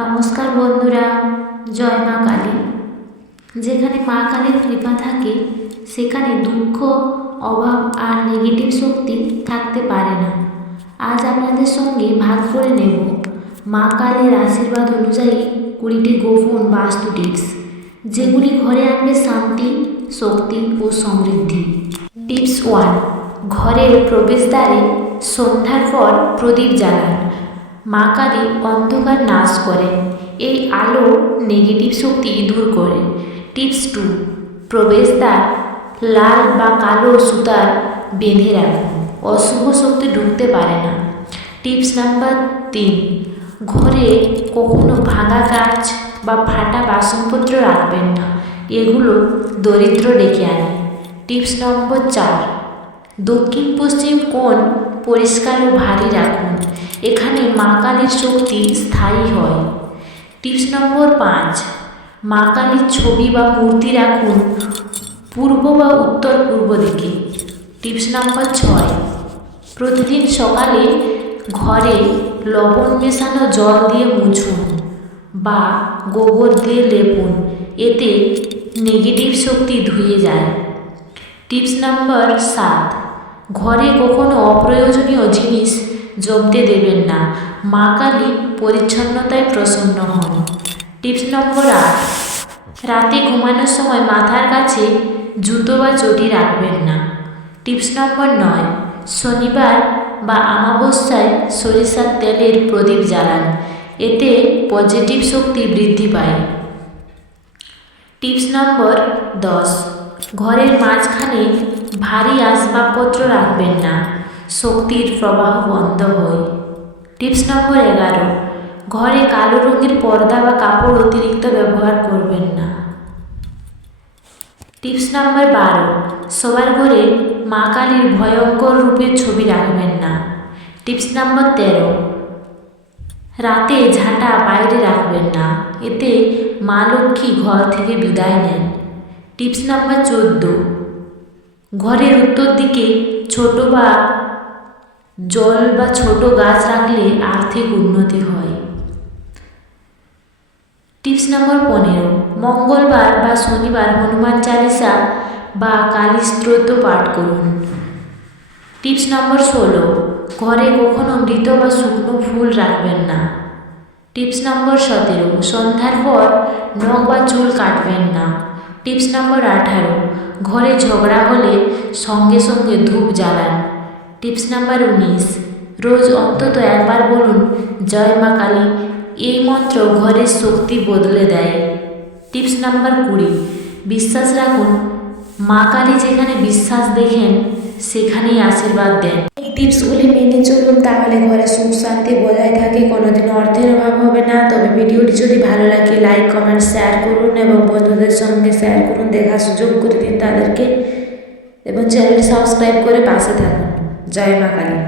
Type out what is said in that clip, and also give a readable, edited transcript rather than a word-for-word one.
নমস্কার বন্ধুরা, জয় মা কালী। যেখানে মা কালীর কৃপা থাকে সেখানে দুঃখ, অভাব আর নেগেটিভ শক্তি থাকতে পারে না। আজ আপনাদের সঙ্গে ভাগ করে নেব মা কালীর আশীর্বাদ অনুযায়ী 20টি গোপন বাস্তু টিপস, যেগুলি ঘরে আনবে শান্তি, শক্তি ও সমৃদ্ধি। টিপস 1, ঘরের প্রবেশদ্বারে সন্ধ্যার পর প্রদীপ জ্বালান। মা কালী অন্ধকার নাশ করে, এই আলো নেগেটিভ শক্তি দূর করে। টিপস 2, প্রবেশদ্বার লাল বা কালো সুতার বেঁধে রাখুন, অশুভ শক্তি ঢুকতে পারে না। টিপস নাম্বার 3, ঘরে কখনো ভাঙা কাঁচ বা ফাটা বাসনপত্র রাখবেন না, এগুলো দরিদ্র ডেকে আনে। টিপস নম্বর 4, দক্ষিণ পশ্চিম কোণ পরিষ্কার ও ভারী রাখুন, এখানে মা কালীর শক্তি স্থায়ী হয়। টিপস নম্বর 5, মা কালীর ছবি বা মূর্তি রাখুন পূর্ব বা উত্তর পূর্ব দিকে। টিপস নাম্বার 6, প্রতিদিন সকালে ঘরে লবণ মেশানো জল দিয়ে মুছুন বা গোবর দিয়ে লেপুন, এতে নেগেটিভ শক্তি ধুয়ে যায়। টিপস নাম্বার 7, ঘরে কখনো অপ্রয়োজনীয় জিনিস জমতে দেবেন না, মা কালী পরিচ্ছন্নতায় প্রসন্ন হন। টিপস নম্বর 8, রাতে ঘুমানোর সময় মাথার কাছে জুতো বা চটি রাখবেন না। টিপস নম্বর 9, শনিবার বা অমাবস্যায় সরিষার তেলের প্রদীপ জ্বালান, এতে পজিটিভ শক্তি বৃদ্ধি পায়। টিপস নম্বর 10, ঘরের মাঝখানে ভারী আসবাবপত্র রাখবেন না, শক্তির প্রবাহ বন্ধ হয়। টিপস নম্বর 11, ঘরে কালো রঙের পর্দা বা কাপড় অতিরিক্ত ব্যবহার করবেন না। টিপস নম্বর 12, সবার ঘরে মা কালীর ভয়ঙ্কর রূপের ছবি রাখবেন না। টিপস নম্বর 13, রাতে ঝাঁটা বাইরে রাখবেন না, এতে মা লক্ষ্মী ঘর থেকে বিদায় নেন। টিপস নাম্বার 14, ঘরের উত্তর দিকে ছোট বা জল বা ছোট গাছ রাখলে আর্থিক উন্নতি হয়। টিপস নাম্বার 15, মঙ্গলবার বা শনিবার হনুমান চালিসা বা কালী স্তোত্র পাঠ করুন। টিপস নম্বর 16, ঘরে কখনো মৃত বা শুকনো ফুল রাখবেন না। টিপস নম্বর 17, সন্ধ্যার পর নখ বা চুল কাটবেন না। টিপস নম্বর 18, ঘরে ঝগড়া হলে সঙ্গে সঙ্গে ধূপ জ্বালান। টিপস নাম্বার 19, রোজ অন্তত একবার বলুন জয় মা কালী, এই মন্ত্র ঘরের শক্তি বদলে দেয়। টিপস নাম্বার 20, বিশ্বাস রাখুন, মা কালী যেখানে বিশ্বাস দেখেন সেখানেই আশীর্বাদ দেন। এই টিপসগুলি মেনে চলুন, তাহলে ঘরে সুখ শান্তি বজায় থাকে, কোনোদিনও অর্থের অভাব হবে না। তবে ভিডিওটি যদি ভালো লাগে লাইক, কমেন্ট, শেয়ার করুন এবং বন্ধুদের সঙ্গে শেয়ার করুন, দেখার সুযোগ করে দিন তাদেরকে, এবং চ্যানেলটি সাবস্ক্রাইব করে পাশে থাকুন। জয় মা কালী।